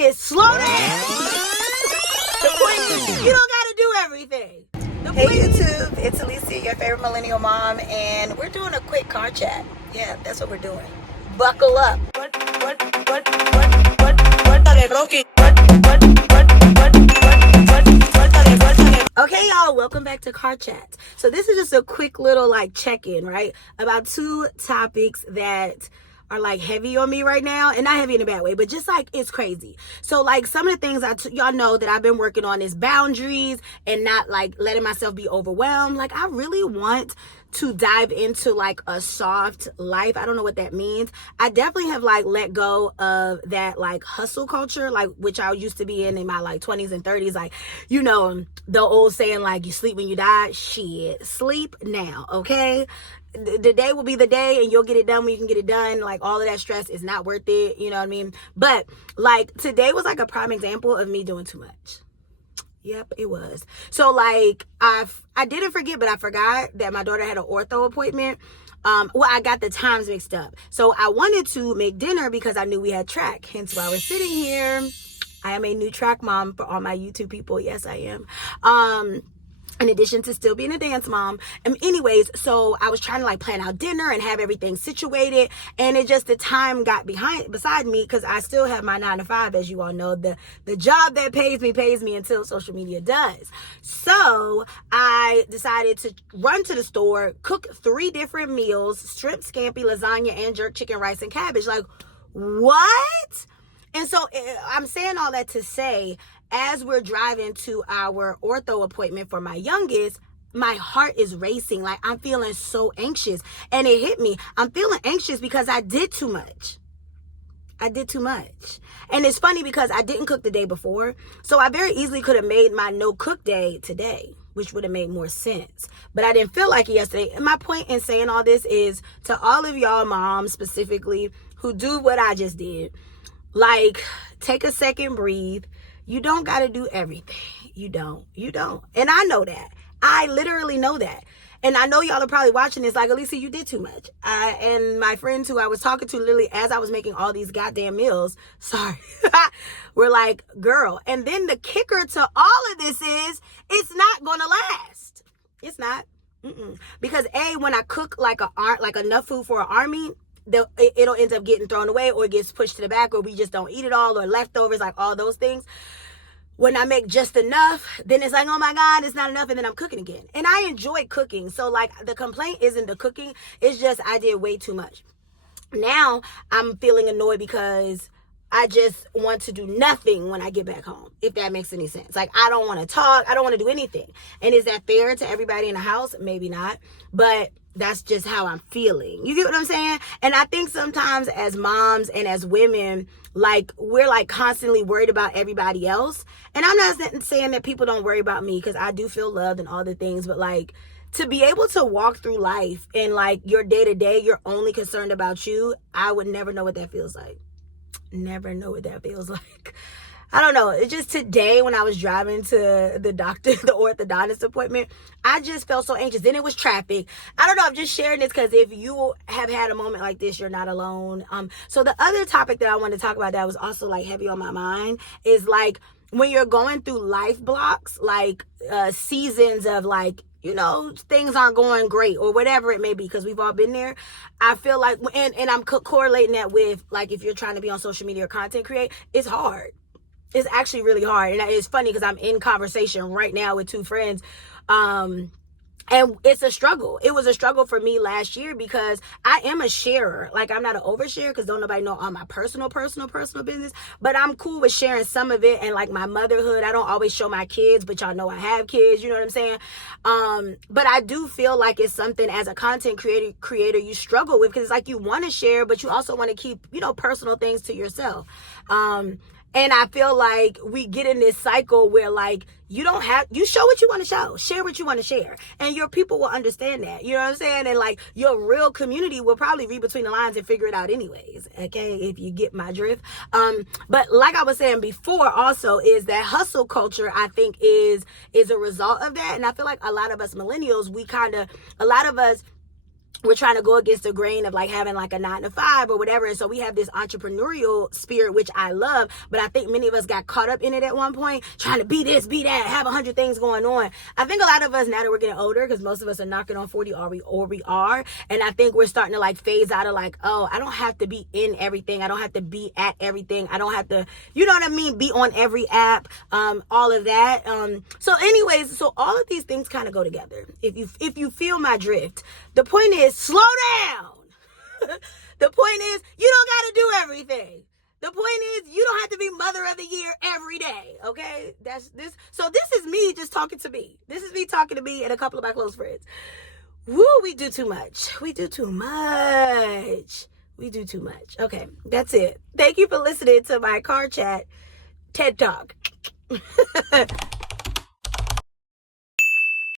Slow down. The point is, you don't gotta do everything. Hey YouTube, it's Alicia, your favorite millennial mom, and we're doing a quick car chat. Yeah, that's what we're doing. Buckle up. Okay, y'all, welcome back to Car Chat. So this is just a quick little check-in, right? About two topics that are heavy on me right now, and not heavy in a bad way, but just it's crazy. So some of the things y'all know that I've been working on is boundaries and not letting myself be overwhelmed. I really want to dive into a soft life. I don't know what that means. I definitely have let go of that hustle culture, which I used to be in my 20s and 30s. The old saying you sleep when you die. Shit, sleep now, okay? The day will be the day, and you'll get it done when you can get it done. All of that stress is not worth it, you know what I mean? But today was a prime example of me doing too much. Yep, it was. So I didn't forget, but I forgot that my daughter had an ortho appointment. I got the times mixed up. So I wanted to make dinner because I knew we had track, hence why we're sitting here. I am a new track mom for all my YouTube people. Yes, I am. In addition to still being a dance mom. Anyways, so I was trying to plan out dinner and have everything situated, and the time got beside me because I still have my 9 to 5, as you all know. The job that pays me until social media does. So I decided to run to the store, cook 3 different meals: shrimp scampi, lasagna, and jerk chicken, rice, and cabbage. What? And so I'm saying all that to say, as we're driving to our ortho appointment for my youngest, my heart is racing. I'm feeling so anxious. And it hit me. I'm feeling anxious because I did too much. And it's funny because I didn't cook the day before. So I very easily could have made my no cook day today, which would have made more sense. But I didn't feel like it yesterday. And my point in saying all this is to all of y'all moms specifically who do what I just did. Take a second, breathe. You don't got to do everything. You don't. And I know that. I literally know that. And I know y'all are probably watching this Alicia, you did too much. And my friends who I was talking to literally as I was making all these goddamn meals, were girl. And then the kicker to all of this is it's not going to last. It's not. Because when I cook enough food for an army, it'll end up getting thrown away, or it gets pushed to the back, or we just don't eat it all, or leftovers, all those things. When I make just enough, then it's oh my God, it's not enough, and then I'm cooking again. And I enjoy cooking, so the complaint isn't the cooking, it's just I did way too much. Now I'm feeling annoyed because I just want to do nothing when I get back home, if that makes any sense. I don't want to talk, I don't want to do anything. And is that fair to everybody in the house? Maybe not, but that's just how I'm feeling. You get what I'm saying? And I think sometimes as moms and as women, we're constantly worried about everybody else. And I'm not saying that people don't worry about me, because I do feel loved and all the things, but to be able to walk through life and your day to day, you're only concerned about you. I would never know what that feels like. Never know what that feels like. I don't know. It's just today when I was driving to the doctor, the orthodontist appointment, I just felt so anxious. Then it was traffic. I don't know. I'm just sharing this because if you have had a moment like this, you're not alone. So the other topic that I wanted to talk about that was also heavy on my mind is when you're going through life blocks, seasons of things aren't going great or whatever it may be, because we've all been there. I feel and I'm correlating that with if you're trying to be on social media or content create, it's hard. It's actually really hard. And it's funny because I'm in conversation right now with 2 friends. And it's a struggle. It was a struggle for me last year because I am a sharer. I'm not an overshare because don't nobody know all my personal business. But I'm cool with sharing some of it and my motherhood. I don't always show my kids, but y'all know I have kids. You know what I'm saying? But I do feel it's something as a content creator you struggle with, because it's you want to share, but you also want to keep, personal things to yourself. And I feel we get in this cycle where you show what you want to show, share what you want to share, and your people will understand that. You know what I'm saying? And your real community will probably read between the lines and figure it out anyways. Okay, if you get my drift. But I was saying before, also is that hustle culture, I think is a result of that. And I feel a lot of us millennials, a lot of us we're trying to go against the grain of like having like a 9 to 5 or whatever. And so we have this entrepreneurial spirit, which I love, but I think many of us got caught up in it at one point, trying to be this, be that, have 100 things going on. I think a lot of us, now that we're getting older, because most of us are knocking on 40, or we are. And I think we're starting to like phase out of like, oh, I don't have to be in everything. I don't have to be at everything. I don't have to, you know what I mean? Be on every app, all of that. So anyways, so all of these things kind of go together. If you feel my drift, the point is, slow down. The point is, you don't got to do everything. The point is, you don't have to be mother of the year every day. Okay? That's this. So this is me just talking to me. This is me talking to me and a couple of my close friends. Woo, we do too much. We do too much. We do too much. Okay, that's it. Thank you for listening to my car chat TED Talk.